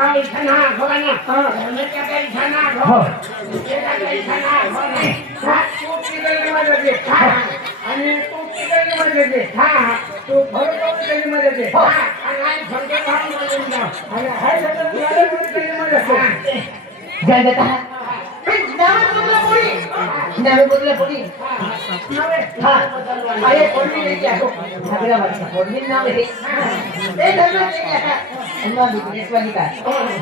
परवीन भाऊ इथं ना ठेवणं हा. धनुष्याचं इथं ना हो. ठेवणं विजयाचं इथं ना ठेवणं हा, तू तिघांनी मदत दे आणि तू तिघांनी मदत दे हा, हा. तू भरपूर तिघांनी मदत दे आणि आई फडके भाऊ आणि हाय सगळं तुला तिघांनी मदत हा. दे जय देता है नामे बोतला पोड़ी नामे बोतला पोड़ी हाँ अरे पोड़ी लेके आओ झगड़ा बच्चा पोड़ी नाम है ए धर्म लेके आ अम्मा बिजनेस वाली का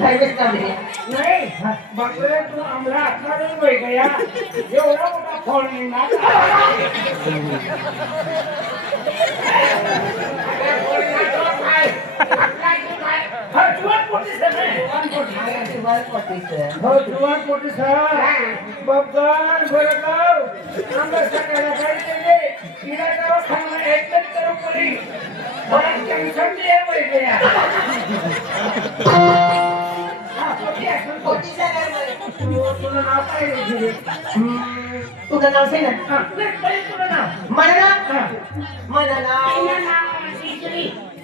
धर्मेश नाम है नाही बघले तू आम्हाला आत्मारून वय गया एवढा मोठा फोन निघाला हा जुवान पोटी सर तुम्हारे पति से। हो जुवान पोटी सर बबगान भरगाव आम्हाला सगळ्याला काय तिला जाऊ खाणं एकच करू पडी मला टेन्शन दे वय गया हा पोटी असं पति से कर बोले तू तुला नाव काय रे तू का नाम से ना? हा नाही नाव मना हा,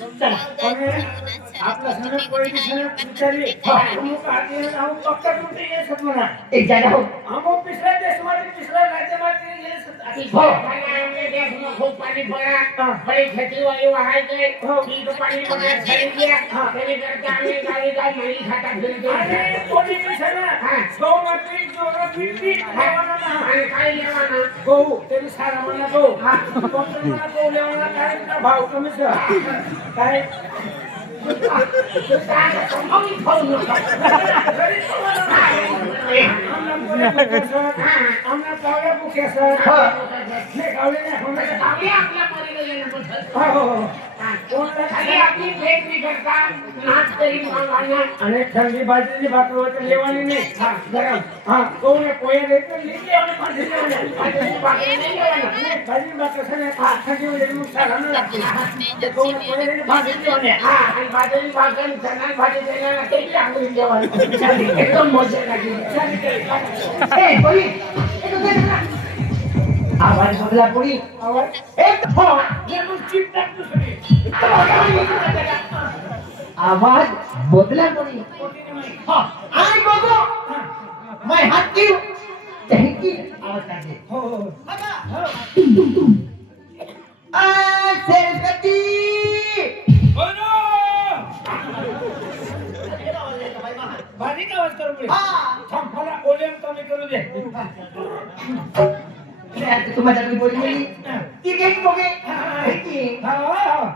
चल। आपला सगळं पोलिटिशियन विचारले अमुक आधी नाव पक्का तुमचे ये सत म्हणा एक जगह हो अमुक तिसऱ्या देशमध्ये तिसऱ्या राज्यामध्ये ये सत हो खूप पाणी पडा बड़ी खेती वाली वहां गए ठीक पाणी पडा खरी गया तेरे करता आम्ही गावी गाव नाही खाता फिरतो आणि पोलिटिशियन गहू मात्री जोरा पिंडी खावाना ना आणि काय लेवाना गहू ते सारा म्हणा गहू कोणतं म्हणा गहू लेवाना काय तुला भाव कमी काय आमना અમને તારે પૂછે સર હા લે આવલે ને હમણે આવલે આપલા પરિવારને પૂછે હા. हो खाली आपली भेट बिघडता नाच करी मागाना आणि थंडी बाजरीची भाकर होते लेवानी नाही हा गरम हा गहू ने पोया देतो लिहिली आणि भाजी जेवण बाजरीची भाकरी नाही जेवण. नाही भाजी भाकर कसं नाही हा थंडी मध्ये मग साधारण लागते गहू आवाज बदला पूरी एक हो आवाज बदला पूरी हाँ आई बगो मैं हाथ की कहीं की आवाज कर दे हो हो आ सरस्वती बारीक आवाज करू पुढे हाँ थांब मला वॉल्यूम कमी करू दे तुम्हाला तुम्ही बोलली ती काही बघे की हा हा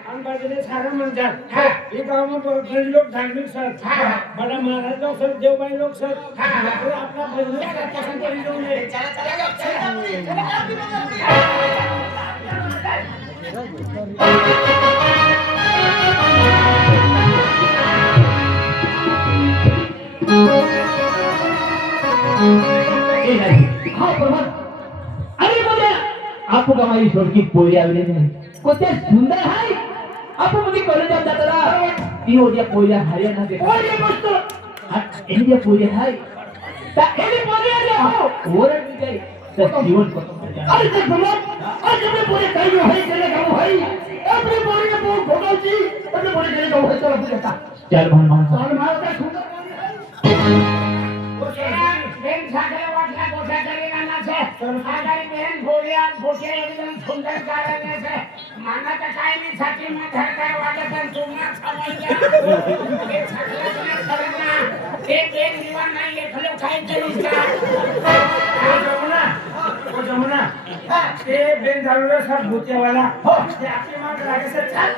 हो हो ते चला खाली जा पोरी अंबाजीने सारं म्हणतात हे लोक धार्मिक सर बडा महाराज लोक सर देवबाई लोक सर आपला हाँ नाही कोणत्या सुंदर आहे ಅಪ್ಪನಿಗೆ ಕೊರಡೆ ಅಂತಾರ ನೀವು ಹೋಗಿ ಪೂಜೆ ಹರಿಯನ ಪೂಜೆ ચાલ ભગવાન ચાલ મારતા સુંદર બેન સાથે ઓટલા કોઠા કરીને ના છે આગળ બેન ગોળિયા ગોટિયા એકદમ સુંદર કારણે છે માના તો કાયમી છાતીમાં ધરકાર વાગે પણ ચૂમના છવાઈ એ છાતીને છરના એક એક જીવન નહીં એટલું કાઈ કરી છે જમુના તે બેન ધારુડા સર ભૂતિયાવાલા તે આપણી માટે લાગે છે ચાલ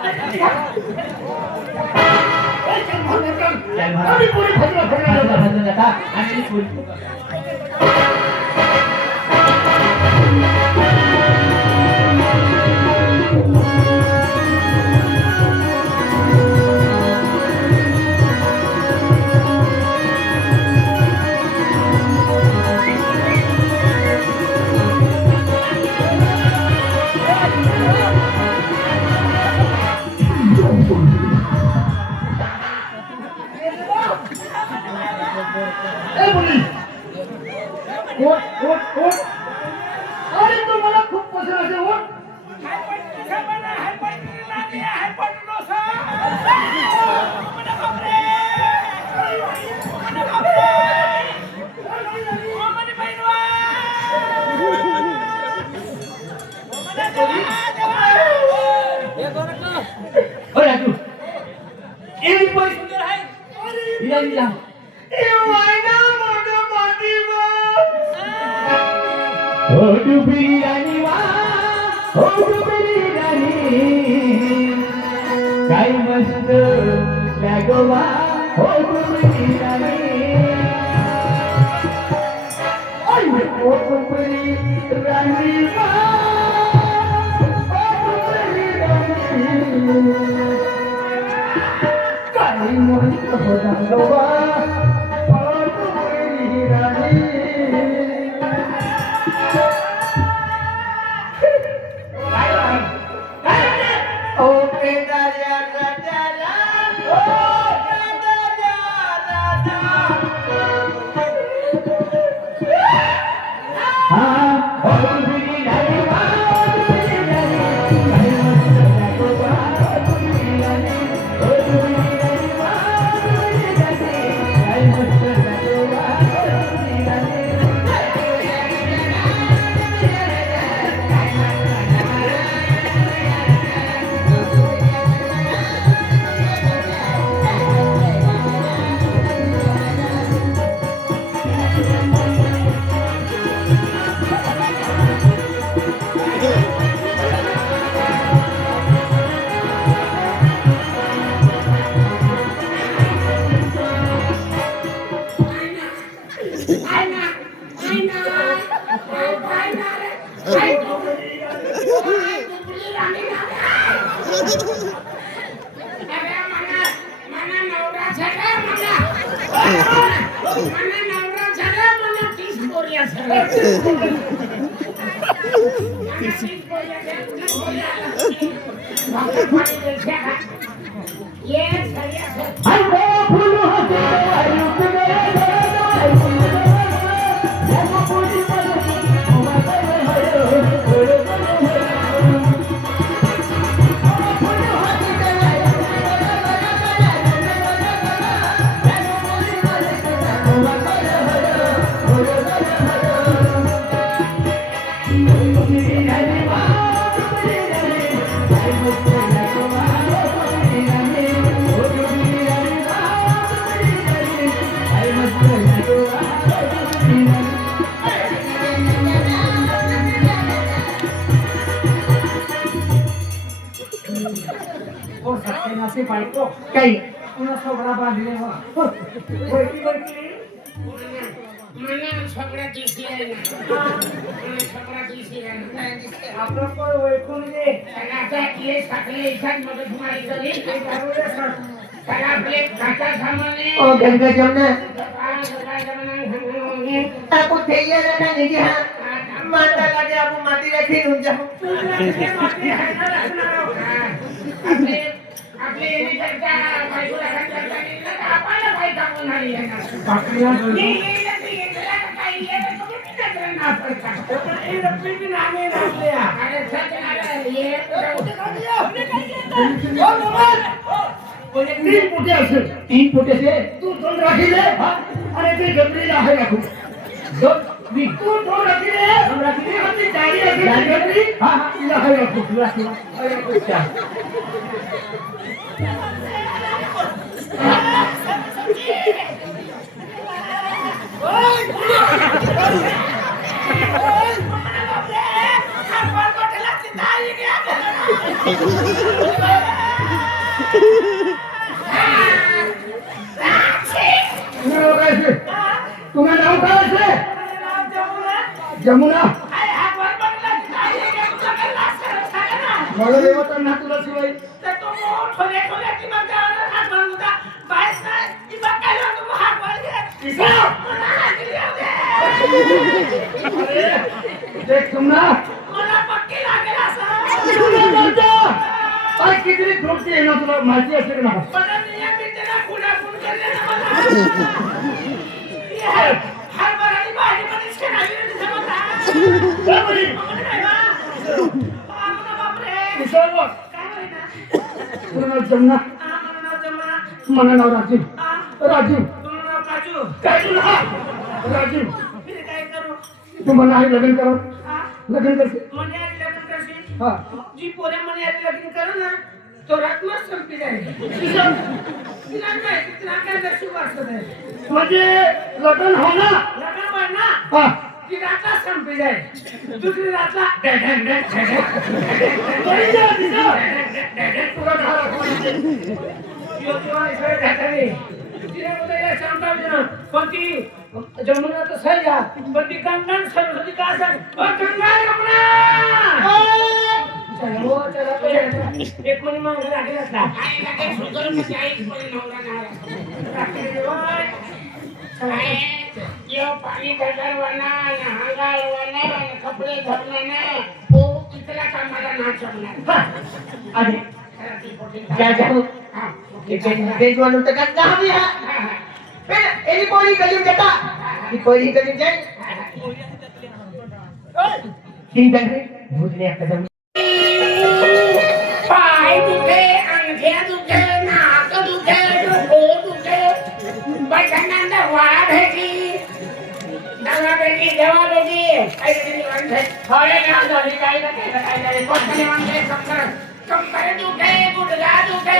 જય ભારત પૂરી ભજન ભજન હતા અને પૂરી છે આજે ઓટ એવી કોઈ સુંદર હાય લીલા લીલા એ વાયના મોઢો માટીમાં ઓ ડૂબી જાય काय मस्त लागवा ओ डुबरी राणी आई ओ डुबरी राणी वा ओ डुबरी राणी काय मस्त लागवा ¡Ay, no, por ની ભાઈ તો કઈ ઉના છોકરા બાંધ લેવા ઓટી ઓટી મને છોકરા દીસી આયા મને છોકરા દીસી આયા આપણો કોઈ ઓળખું ને કાકા કે સકલે ઇજાત મગજ મારી કરી કઈ જરૂર છે કાકા પ્લે કાકા સામાને ઓ ગંગા જમને આ ગંગા જમને હોંગે આ કો થઈયા રહેતા નહીં હા માતા લાગે આપણું માટી રાખી હું જાઉં આપણે आपले येणे करता बायकोला घरात करता येईल तर आपल्याला फ़ायदा होणार तीन फुटे असेल तीन फुटे से तू तोंड राखीले? आणि ते गबरीला आहे राखू. तू तोंड राखीले? राखीले? आणि दाढी राखीले गबरी हा तिला आहे राखू राखू तुला तृप्ती आहे ना तुला माहिती असते ना जमना मला. नाव राजीव राजीव काजू. राजीव तू आई लग्न करा? लग्न करते जी पोरे मला लग्न करू ना तो रत्नच संपी जाईल. तिला काय? तिला काय नशीब असत आहे म्हणजे लग्न हो ना? लग्न पण ना? हा. ती रातला संपी जाईल. दुसरी रातला तरी जा. तुला राखवायचे. यो किंवा इसळे घाटाने तिने बोलते या सांगता ना. पण ती जमुना तर सही या पण ती गंगन सरस्वती का ओ गंगा रमणा एक मनी मागे लागेल असला पाणी बदलवाना हांगाळवाना कपडे धरवाना तो इथला कामाला ना जमणार आणि क्या होतं का दहा बी एनी पोरी कलीम जाता ही पोरी कलीम जाय तीन टंगरे भूतले कदम बटनांना वाढ भेटली दवा भेटली दवा काहीतरी म्हणते फळे ना झाली काही ना काही ना काही झाली कोणतरी म्हणते कंबर कंबर दुखे गुडघा दुखे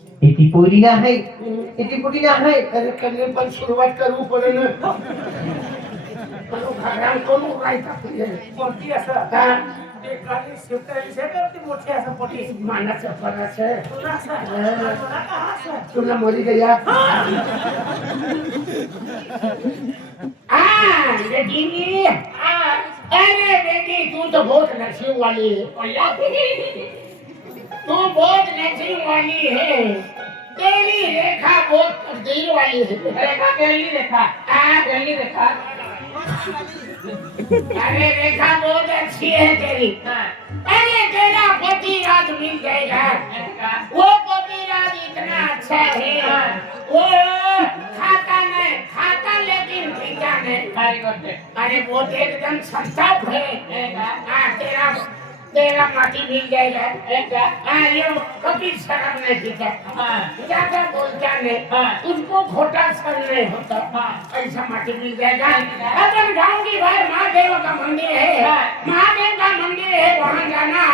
इति पोरी ना है। इति पोरी ना है। अरे कन्या पण सुरुवात करू पडेल घरात कोण उरायचा मोठी असं हा। ते खाली शिफ्ट विषय करते मोठी असं पोटी। मानाचं फरस तुला असं तुला का असं तुला मोदी गया। हाँ। बेटी हाँ। अरे बेटी तू तो बहुत नसीब वाली। है तू बहुत नसीब वाली है। तेरी रेखा बहुत तकदीर वाली है। रेखा केली रेखा। हाँ, केली रेखा। अरे रेखा बहुत अच्छी है तेरी। अरे तेरा पति राज मिल जाएगा। वो पति राज इतना अच्छा है। वो खाता नहीं खाता लेकिन पीता नहीं। अरे वो तो एकदम सस्ता है। हाँ तेरा तेरा माटी मिल जाएगा हाँ ये कभी शर्म नहीं हाँ। ज़्यादा बोलता नहीं। हाँ। उसको खोटा सर नहीं होता। हाँ। ऐसा माटी मिल जाएगा अपन गाँव की बाहर महादेव का मंदिर है हाँ। महादेव का मंदिर है वहाँ जाना।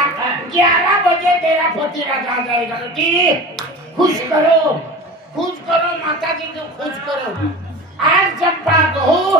ग्यारह बजे तेरा पति आ जाएगा। बेटी खुश करो। खुश करो माता जी को खुश करो। आज जब चंपा कहो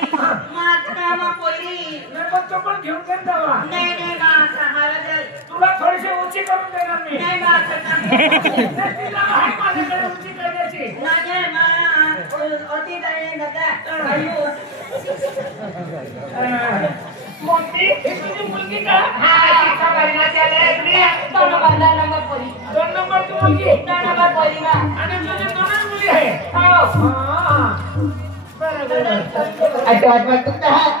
नाही पण तो पण घेऊन जाईल दवा तुला थोडीशी उंची करून देणार मी नाही, तिला आहे माझ्याकडे उंची करण्याची अं, मोठी ही तुझी मुलगी का दोन नंबरची मुलगी आणि तुझी दोनच मुली आहे हा. बरं, बरं. अच्छा हा बिंदू हा? फेरा